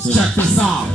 Check this out.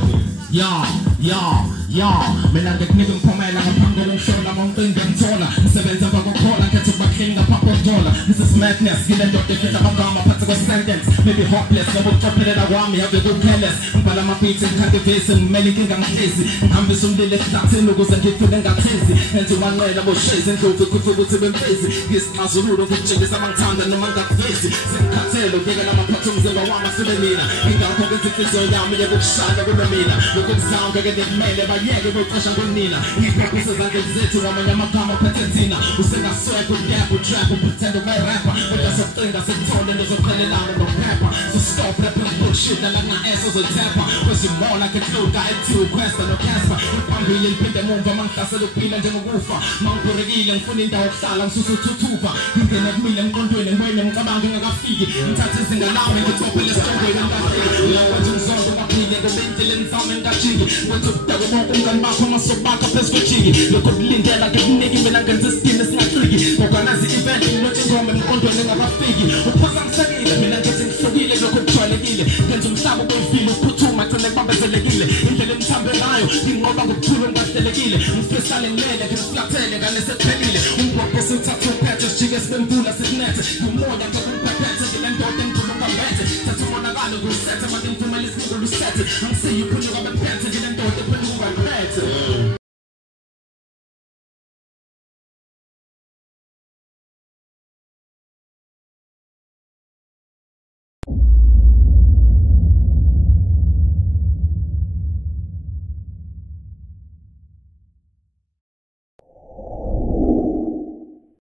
Mina ngikunika umphumela ngaphambi kokuhlola mawucinga ngithola ngisebenza bakukhola nkethe bakhinga papodola. This is madness, ngile ndoda efihla amagama phansi kwe-sentence. Maybe hopeless, ngoba ukucophelela kwami ave ku-careless. Ngibhala ama-beats ngikhande vesi ngimele inkinga ngihlezi. Ngihambisa umlilo ehlathini ukuze ngifike ngathizi. Ngenza umanqela boshezi endlovu ikhuthe ukuthi bemfezi. Ngisixazululo ngikutshengisa abangithanda noma ngakuvezi. Sengikhathele ukuyekela amaphatho umzimba wami asube mina. Ingakho ngenza inhliziyo yami yekukushaya kube mina. Lokhu kuzange ngeke kumele bayeke boqosha kunina. Ngikhokhisa izandla zethu ngamanye amagama ophethe thina. Usengasweka uyap utrap upretend ume-rapper. Kodwa sokucinga sekuthole ndozoqhelelana nophepha. So stop rapping bullshit alakuna-ass ozotapha. Kwezimola ketluka ethi uquesta no-casper. Iphambili liphinde mumva mangihlasela ukuphila njengokufa. Mangibhurekile ngifuna indawo yokuhlala ngisusa uthuthuva. Ngingene kumile emqondweni ngiboyile ngicabange ngingakafiki. Ngithathe izinga lami ngithophele esitongweni ngingafiki. Ngakwenza umzondo ngaphile ngoba endleleni zami ngingajiki. Kwenza ukudaka bonke umngani bakho amasobakha phezu kwejiki. Lokho kulindela ngekuningi mina ngenza isidini esingaxiki. Ngokwanazi i-event ngilothe ingoma emqondweni ngingakafiki. Ukuphosa ngihlekile mina ngithi ngihlukile lokho kujwayelekile. Ngenza umhlaba ubevile uphuthuma gcine kubambezelekile. Indlela engithambe ngayo nginqoba ngokuthula ngingahlelekile. Ngifisale ngilele ngiflathele ngane sekuphelile. Umbhobho siwuthathe uphethe sijike sibemvula sikunethe. Umoya nje kumphethe ngile ndoda engithula ungambethe. Thatha umonakalo kusethe manje ngivumela isingo lusethe. Angisiyi